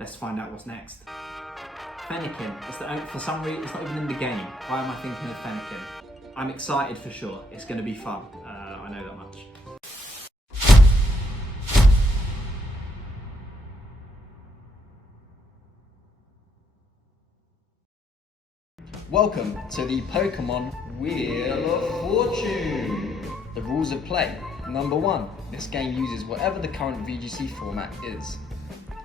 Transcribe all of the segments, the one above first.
Let's find out what's next. Fennekin. For some reason, it's not even in the game. Why am I thinking of Fennekin? I'm excited for sure. It's going to be fun. I know that much. Welcome to the Pokémon Wheel of Fortune. The rules of play. Number 1, this game uses whatever the current VGC format is.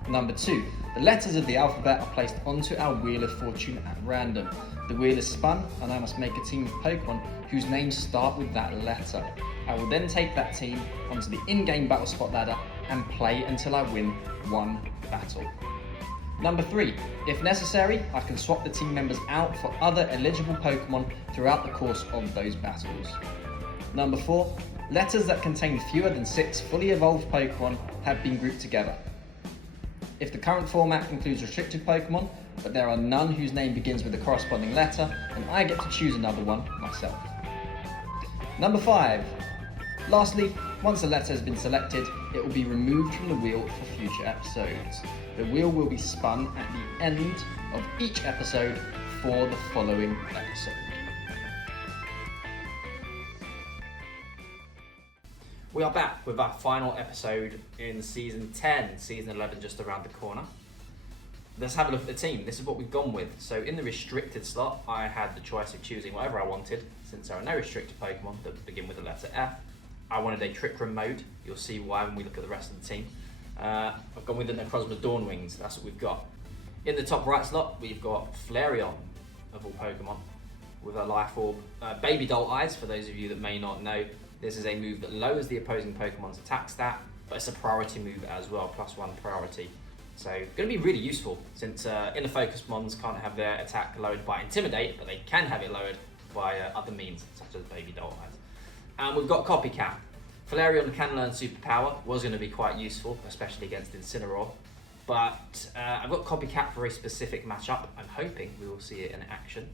Number 2, the letters of the alphabet are placed onto our Wheel of Fortune at random. The wheel is spun and I must make a team of Pokémon whose names start with that letter. I will then take that team onto the in-game battle spot ladder and play until I win one battle. Number 3, if necessary, I can swap the team members out for other eligible Pokémon throughout the course of those battles. Number 4, letters that contain fewer than 6 fully evolved Pokémon have been grouped together. If the current format includes restricted Pokémon, but there are none whose name begins with a corresponding letter, then I get to choose another one myself. Number 5, lastly, once a letter has been selected, it will be removed from the wheel for future episodes. The wheel will be spun at the end of each episode for the following episode. We are back with our final episode in Season 10, Season 11 just around the corner. Let's have a look at the team. This is what we've gone with. So in the restricted slot, I had the choice of choosing whatever I wanted, since there are no restricted Pokemon that begin with the letter F. I wanted a Trick Room mode. You'll see why when we look at the rest of the team. I've gone with the Necrozma Dawnwings. That's what we've got. In the top right slot, we've got Flareon, of all Pokemon, with a Life Orb. Baby Doll Eyes, for those of you that may not know. This is a move that lowers the opposing Pokemon's attack stat, but it's a priority move as well, +1 priority. So, going to be really useful, since inner focus mons can't have their attack lowered by Intimidate, but they can have it lowered by other means, such as Baby Doll Eyes. And we've got Copycat. Flareon can learn Superpower, was going to be quite useful, especially against Incineroar. But I've got Copycat for a specific matchup. I'm hoping we will see it in action.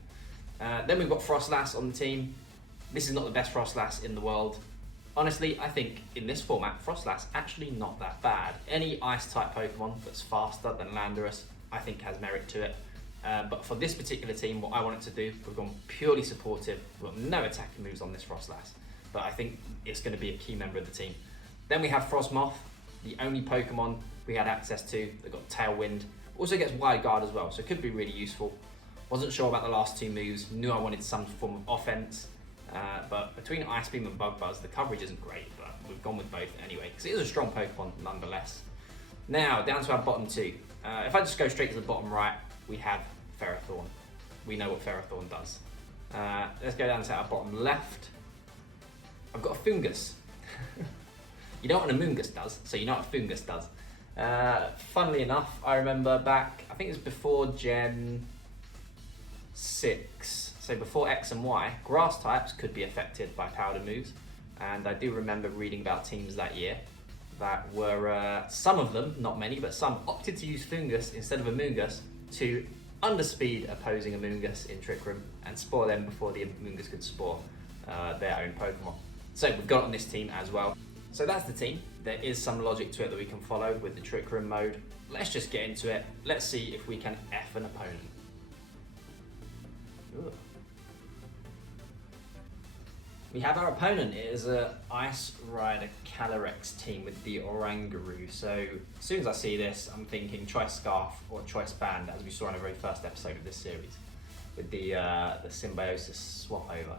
Then we've got Frostlass on the team. This is not the best Frostlass in the world. Honestly, I think in this format, Frostlass actually not that bad. Any Ice-type Pokemon that's faster than Landorus, I think has merit to it. But for this particular team, what I wanted to do, we've gone purely supportive. We've got no attacking moves on this Frostlass, but I think it's going to be a key member of the team. Then we have Frostmoth, the only Pokemon we had access to that got Tailwind. Also gets Wide Guard as well, so it could be really useful. Wasn't sure about the last two moves, knew I wanted some form of offense. But between Ice Beam and Bug Buzz, the coverage isn't great, but we've gone with both anyway, because it is a strong Pokemon nonetheless. Now, down to our bottom two. If I just go straight to the bottom right, we have Ferrothorn. We know what Ferrothorn does. Let's go down to our bottom left. I've got a Fungus. You know what an Amoonguss does, so you know what a Fungus does. Funnily enough, I remember back, I think it was before Gen 6, so before X and Y, grass types could be affected by powder moves, and I do remember reading about teams that year that were, some of them, not many, but some opted to use Fungus instead of Amoonguss to underspeed opposing Amoonguss in Trick Room and spore them before the Amoonguss could spore their own Pokemon. So we've got it on this team as well. So that's the team. There is some logic to it that we can follow with the Trick Room mode. Let's just get into it. Let's see if we can F an opponent. Ooh. We have our opponent. It is a Ice Rider Calyrex team with the Oranguru. So as soon as I see this, I'm thinking Choice Scarf or Choice Band, as we saw in the very first episode of this series, with the Symbiosis swap over.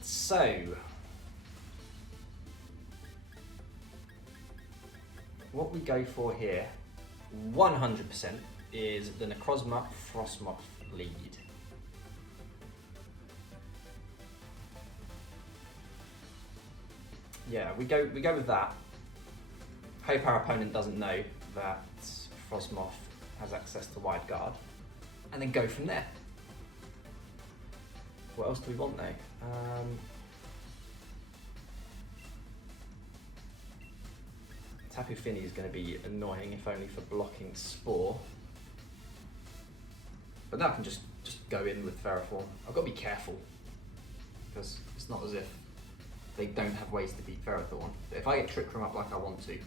So what we go for here, 100%, is the Necrozma Frostmoth lead. Yeah, we go with that. Hope our opponent doesn't know that Frostmoth has access to Wide Guard, and then go from there. What else do we want though? Tapu Fini is going to be annoying, if only for blocking Spore. But now I can just go in with Ferrothorn. I've got to be careful, because it's not as if they don't have ways to beat Ferrothorn. But if I get Trick Room up like I want to,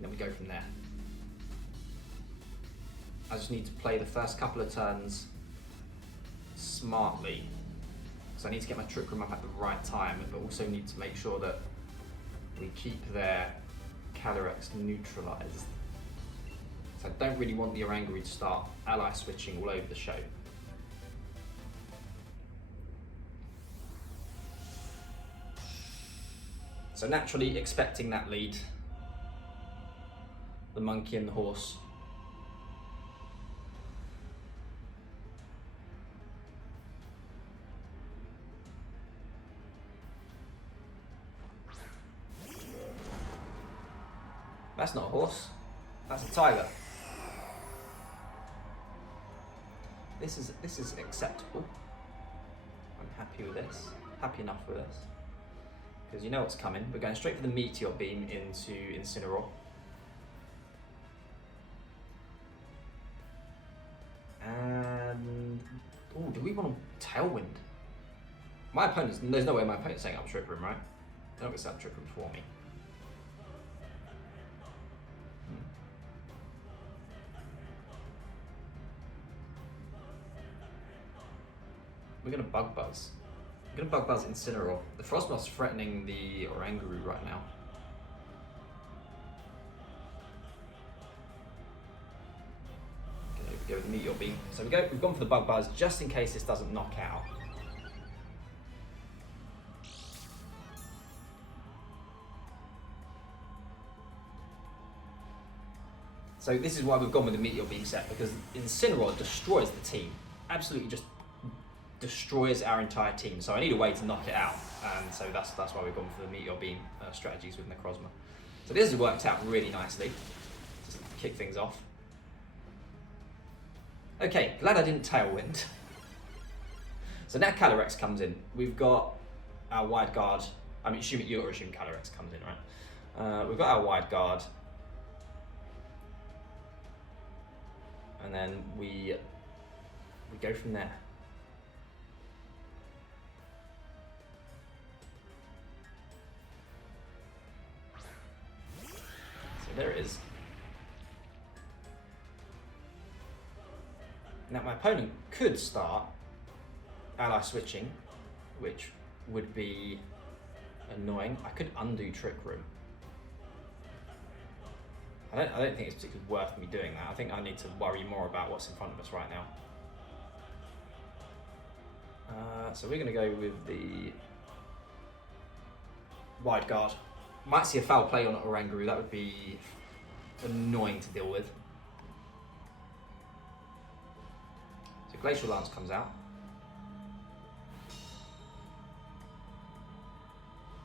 then we go from there. I just need to play the first couple of turns smartly. So I need to get my Trick Room up at the right time, but also need to make sure that we keep their Calyrex neutralized. So I don't really want the Oranguru to start ally switching all over the show. So naturally expecting that lead, the monkey and the horse. That's not a horse, that's a tiger. This is acceptable. I'm happy with this, happy enough with this. Because you know what's coming. We're going straight for the Meteor Beam into Incineroar. And oh, do we want a Tailwind? My opponent's, there's no way my opponent's setting up Trick Room, right? They're not going to set up Trick Room for me. We're going to Bug Buzz. We're going to Bug Buzz Incineroar. The Frostmoth's threatening the Oranguru right now. Okay, we go with Meteor Beam. So we've gone for the Bug Buzz just in case this doesn't knock out. So this is why we've gone with the Meteor Beam set, because Incineroar destroys the team. Absolutely just destroys our entire team. So I need a way to knock it out. And so that's why we've gone for the Meteor Beam strategies with Necrozma. So this has worked out really nicely. Just to kick things off. Okay, glad I didn't Tailwind. So now Calyrex comes in. We've got our Wide Guard. I'm assuming you're assuming Calyrex comes in, right? We've got our Wide Guard. And then we go from there. So there it is. Now my opponent could start ally switching, which would be annoying. I could undo Trick Room. I don't think it's particularly worth me doing that. I think I need to worry more about what's in front of us right now. So we're going to go with the Wide Guard. Might see a foul play on Oranguru. That would be annoying to deal with. So Glacial Lance comes out.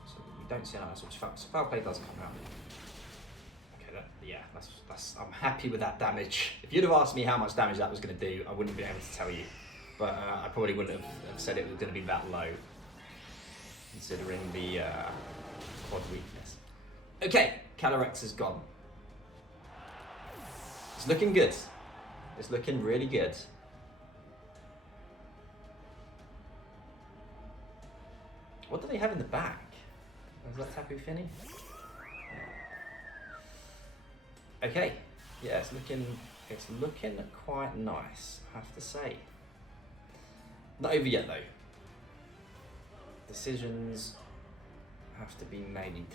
So we don't see another switch. So foul play does come out. Yeah, that's. I'm happy with that damage. If you'd have asked me how much damage that was going to do, I wouldn't have been able to tell you. But I probably wouldn't have said it was going to be that low, considering the quad weakness. Okay, Calyrex is gone. It's looking good. It's looking really good. What do they have in the back? Is that Tapu Fini? Okay, yeah, it's looking quite nice, I have to say. Not over yet though. Decisions have to be made.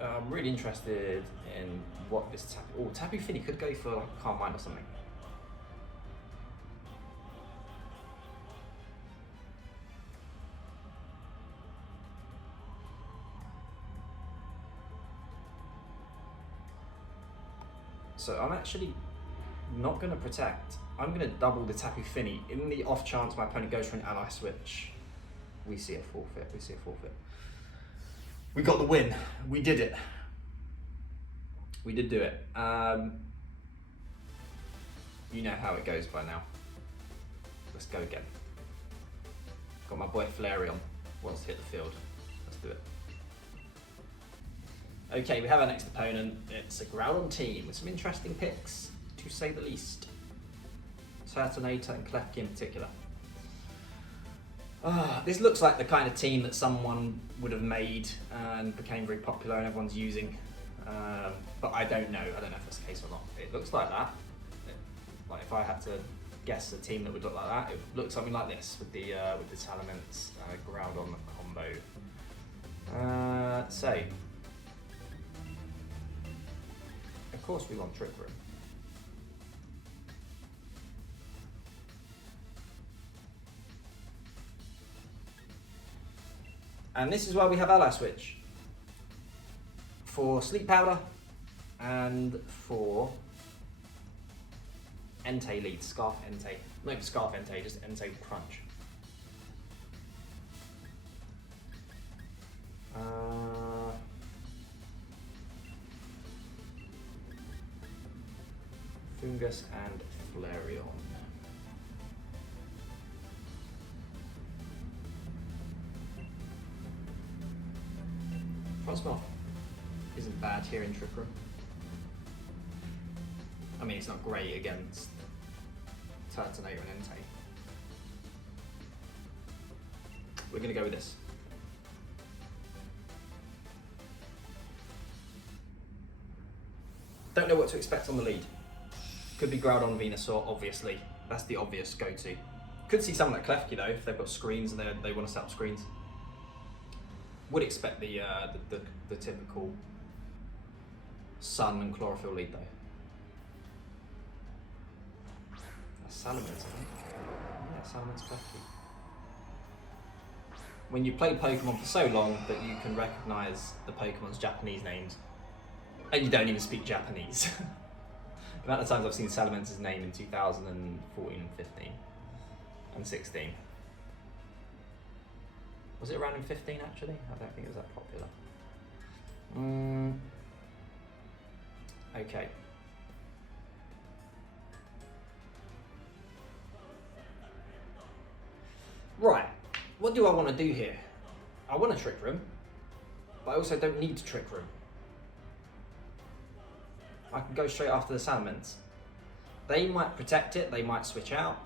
I'm really interested in what this Tapu Fini could go for like Calm Mind or something. So I'm actually not going to protect. I'm going to double the Tapu Fini. In the off chance my opponent goes for an ally switch, we see a forfeit. We got the win. We did it. We did do it. You know how it goes by now. Let's go again. Got my boy Flareon. Wants to hit the field. Let's do it. Okay, we have our next opponent. It's a Groudon team with some interesting picks, to say the least. Turtonator and Klefki in particular. This looks like the kind of team that someone would have made and became very popular and everyone's using. But I don't know. I don't know if that's the case or not. It looks like that. Like if I had to guess a team that would look like that, it would look something like this with the Salamence Groudon combo. So, of course we want Trick Room. And this is why we have Ally Switch. For Sleep Powder and for Entei lead, Scarf Entei. No, Scarf Entei, just Entei with Crunch. Fungus and Flareon. Frostmoth isn't bad here in Trick Room. I mean, it's not great against Turtonator and Entei. We're going to go with this. Don't know what to expect on the lead. Could be Groudon, Venusaur, obviously. That's the obvious go-to. Could see someone like Klefki though, if they've got screens and they want to set up screens. Would expect the typical Sun and Chlorophyll lead though. Salamence, I think. Yeah, Salamence Klefki. When you play Pokemon for so long that you can recognise the Pokemon's Japanese names, and you don't even speak Japanese. The amount of times I've seen Salamence's name in 2014 and 15 and 16. Was it around in 15 actually? I don't think it was that popular. Okay. Right, what do I want to do here? I want a Trick Room, but I also don't need to Trick Room. I can go straight after the Salamence. They might protect it, they might switch out.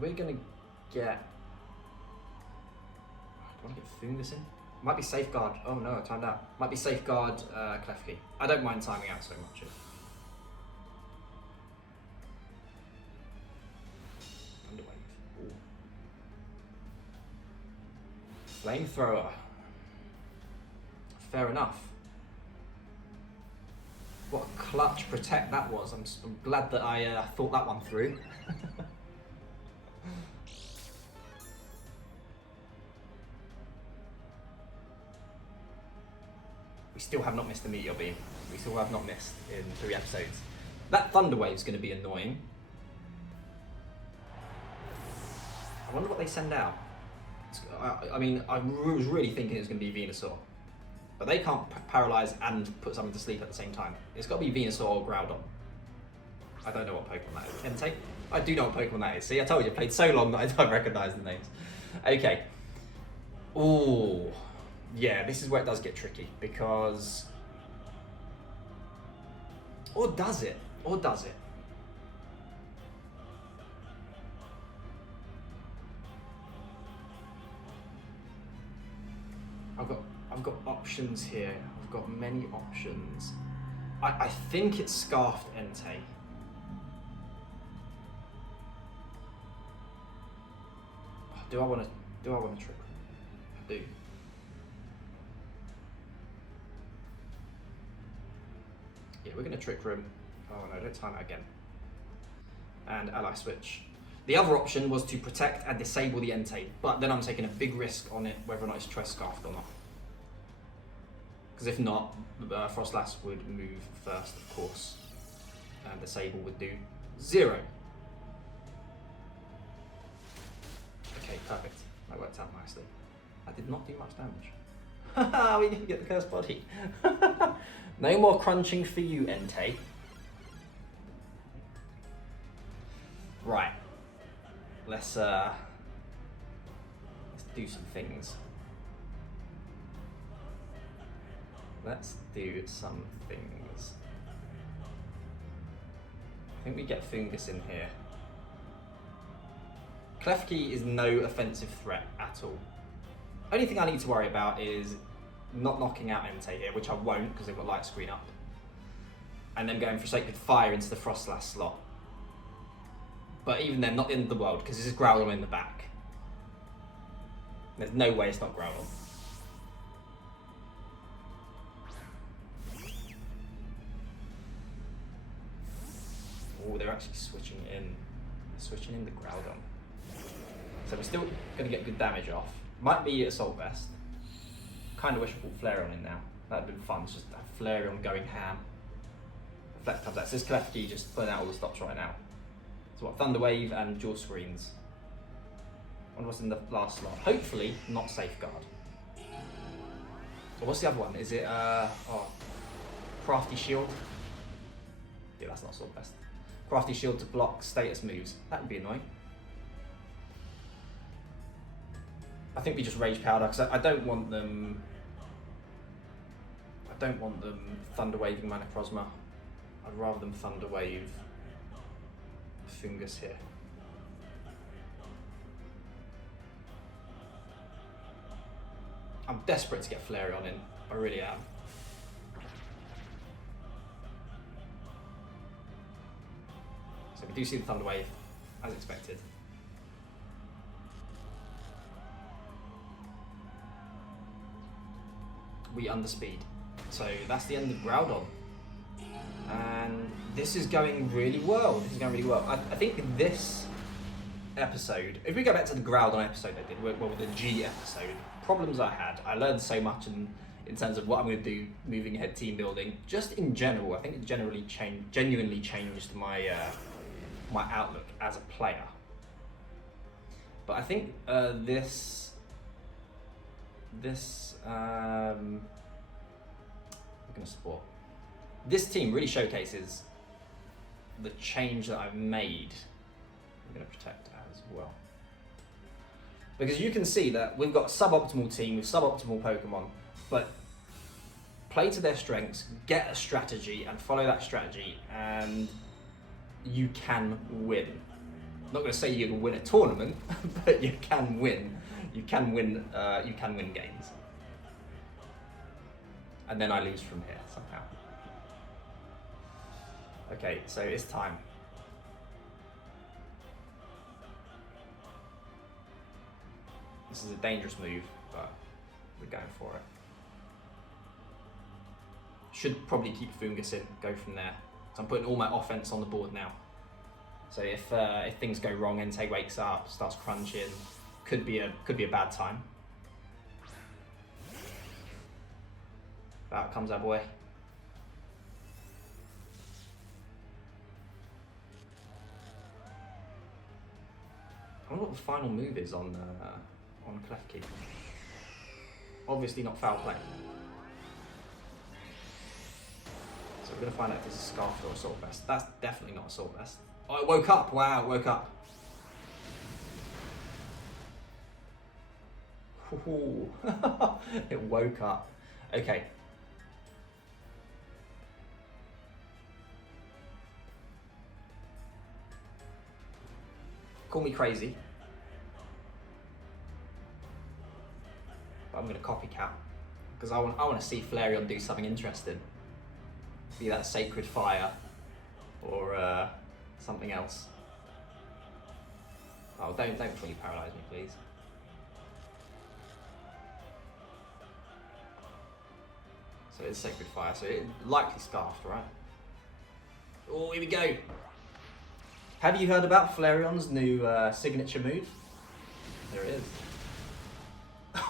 We're gonna get... Do I want to get Fungus in? Might be Safeguard. Oh no, I timed out. Might be Safeguard Klefki. I don't mind timing out so much. Flamethrower. Fair enough. What a clutch protect that was. I'm glad that I thought that one through. We still have not missed the Meteor Beam. We still have not missed in 3 episodes. That Thunder Wave's going to be annoying. I wonder what they send out. I mean, I was really thinking it was going to be Venusaur. But they can't paralyze and put something to sleep at the same time. It's got to be Venusaur or Groudon. I don't know what Pokemon that is. Entei? I do know what Pokemon that is. See, I told you, I played so long that I don't recognise the names. Okay. Ooh. Yeah, this is where it does get tricky, because... Or does it? Or does it? I've got options here. I've got many options. I think it's Scarfed Entei. Do I want to trick? I do. Yeah, we're gonna Trick Room. Oh no, don't time it again. And Ally Switch. The other option was to protect and disable the Entei, but then I'm taking a big risk on it whether or not it's Tress Scarfed or not. Because if not, Frostlass would move first, of course, and disable would do 0. Okay, perfect. That worked out nicely. I did not do much damage. Haha, we didn't get the Cursed Body. No more crunching for you, Entei. Right. Let's do some things. let's do some things. I think we get Fungus in here. Klefki is no offensive threat at all. Only thing I need to worry about is not knocking out Entei here, which I won't because they've got light screen up. And then going for Sacred Fire into the Frostlass slot. But even then, not the end of the world, because this is Groudon in the back. There's no way it's not Groudon. Oh, they're actually switching in. They're switching in the Groudon. So we're still going to get good damage off. Might be Assault Vest. Kind of wish I put Flareon in now. That'd have been fun, just have Flareon going ham. Reflect comes out. So this Klefki just putting out all the stops right now. So what, Thunder Wave and Jaw Screens. I wonder what's in the last slot. Hopefully not Safeguard. So what's the other one? Is it Crafty Shield? Yeah, that's not Assault Vest. Crafty Shield to block status moves. That would be annoying. I think we just Rage Powder because I don't want them. I don't want them Thunder Waving Manacrozma. I'd rather them Thunder Wave Fungus here. I'm desperate to get Flareon in. I really am. So we do see the Thunder Wave, as expected. We underspeed. So that's the end of Groudon. And this is going really well. This is going really well. I think this episode, if we go back to the Groudon episode I did, well, with the G episode, problems I had, I learned so much in terms of what I'm going to do moving ahead, team building. Just in general, I think it genuinely changed my my outlook as a player. But I think this I'm going to support. This team really showcases the change that I've made. I'm going to protect as well. Because you can see that we've got a suboptimal team with suboptimal Pokemon, but play to their strengths, get a strategy and follow that strategy, and you can win. I'm not going to say you can win a tournament, but you can win. You can win games. And then I lose from here somehow. Okay, so it's time. This is a dangerous move, but we're going for it. Should probably keep Fungus in, go from there. So I'm putting all my offense on the board now. So if things go wrong, Entei wakes up, starts crunching, could be a bad time. Out comes our boy. I wonder what the final move is on Klefki. Obviously not foul play. So we're going to find out if this is Scarf or Assault Vest. That's definitely not Assault Vest. Oh, it woke up. Wow, it woke up. Ooh. It woke up. Okay. Call me crazy. But I'm going to copycat. Because I want to see Flareon do something interesting. Be that Sacred Fire. Or something else. Oh, don't fully paralyze me, please. So it's Sacred Fire, so it likely Scarfed, right? Oh, here we go. Have you heard about Flareon's new signature move? There it is.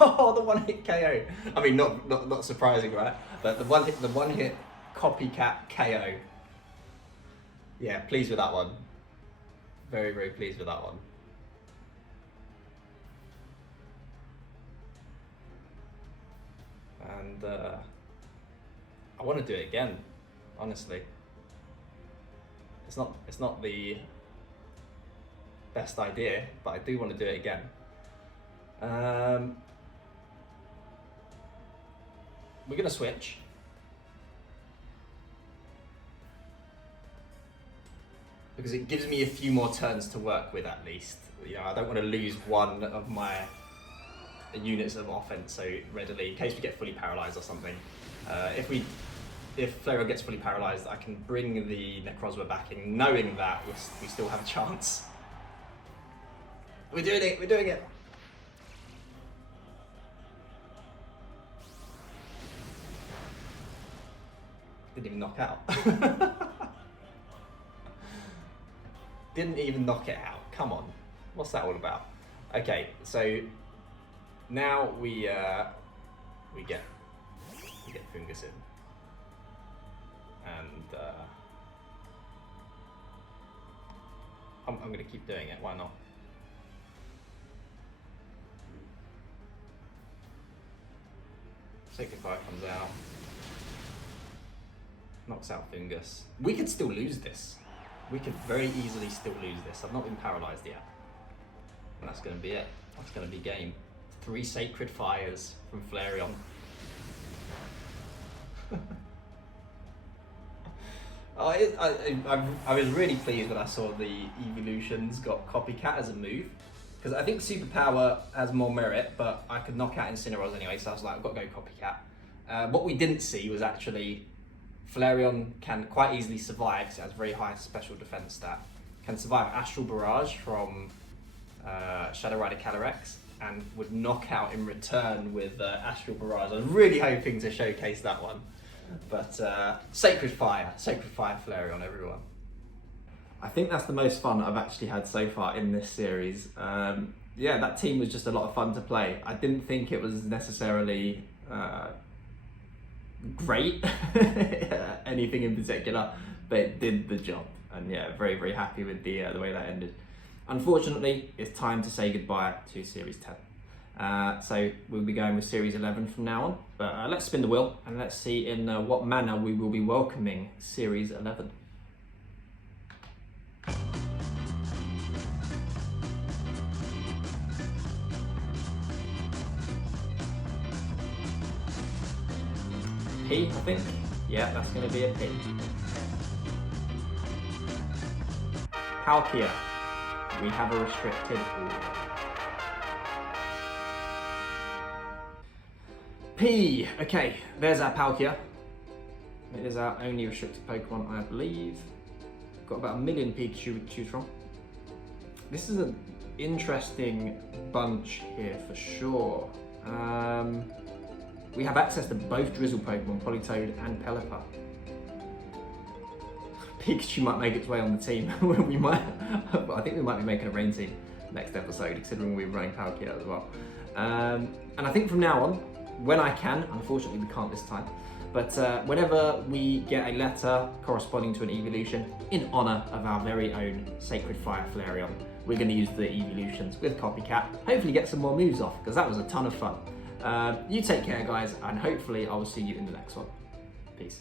Oh, the one-hit KO. I mean, not surprising, right? But the one-hit copycat KO. Yeah, pleased with that one. Very, very pleased with that one. And I want to do it again, honestly. It's not the best idea, but I do want to do it again. We're gonna switch. because it gives me a few more turns to work with at least. You know, I don't want to lose one of my units of offense so readily in case we get fully paralyzed or something. If Flareon gets fully paralyzed, I can bring the Necrozma back in, knowing that we still have a chance. We're doing it. We're doing it. Didn't even knock out. Didn't even knock it out. Come on. What's that all about? Okay, so now we get Fungus in. And I'm going to keep doing it. Why not? Sacred Fire comes out. Knocks out Fungus. We could still lose this. We could very easily still lose this. I've not been paralyzed yet. And that's going to be it. That's going to be game. 3 Sacred Fires from Flareon. I was really pleased when I saw the evolutions got Copycat as a move, because I think Superpower has more merit, but I could knock out Incineroar anyway, so I was like, I've got to go Copycat. What we didn't see was actually Flareon can quite easily survive, because it has very high special defense stat, can survive Astral Barrage from Shadow Rider Calyrex, and would knock out in return with Astral Barrage. I was really hoping to showcase that one. But Sacred Fire Flareon, everyone. I think that's the most fun I've actually had so far in this series. Yeah, that team was just a lot of fun to play. I didn't think it was necessarily great, anything in particular, but it did the job. And yeah, very, very happy with the way that ended. Unfortunately, it's time to say goodbye to Series 10. So we'll be going with Series 11 from now on, but let's spin the wheel and let's see in what manner we will be welcoming Series 11. P, I think? Yeah, that's going to be a P. Palkia, we have a restricted order. P, okay, there's our Palkia. It is our only restricted Pokemon, I believe. Got about 1 million Pikachu to choose from. This is an interesting bunch here for sure. We have access to both Drizzle Pokemon, Politoed and Pelipper. Pikachu might make its way on the team. I think we might be making a rain team next episode, considering we're running Palkia as well. And I think from now on, when I can, unfortunately we can't this time, but whenever we get a letter corresponding to an evolution in honour of our very own Sacred Fire Flareon, we're going to use the evolutions with Copycat, hopefully get some more moves off, because that was a ton of fun. You take care guys, and hopefully I will see you in the next one. Peace.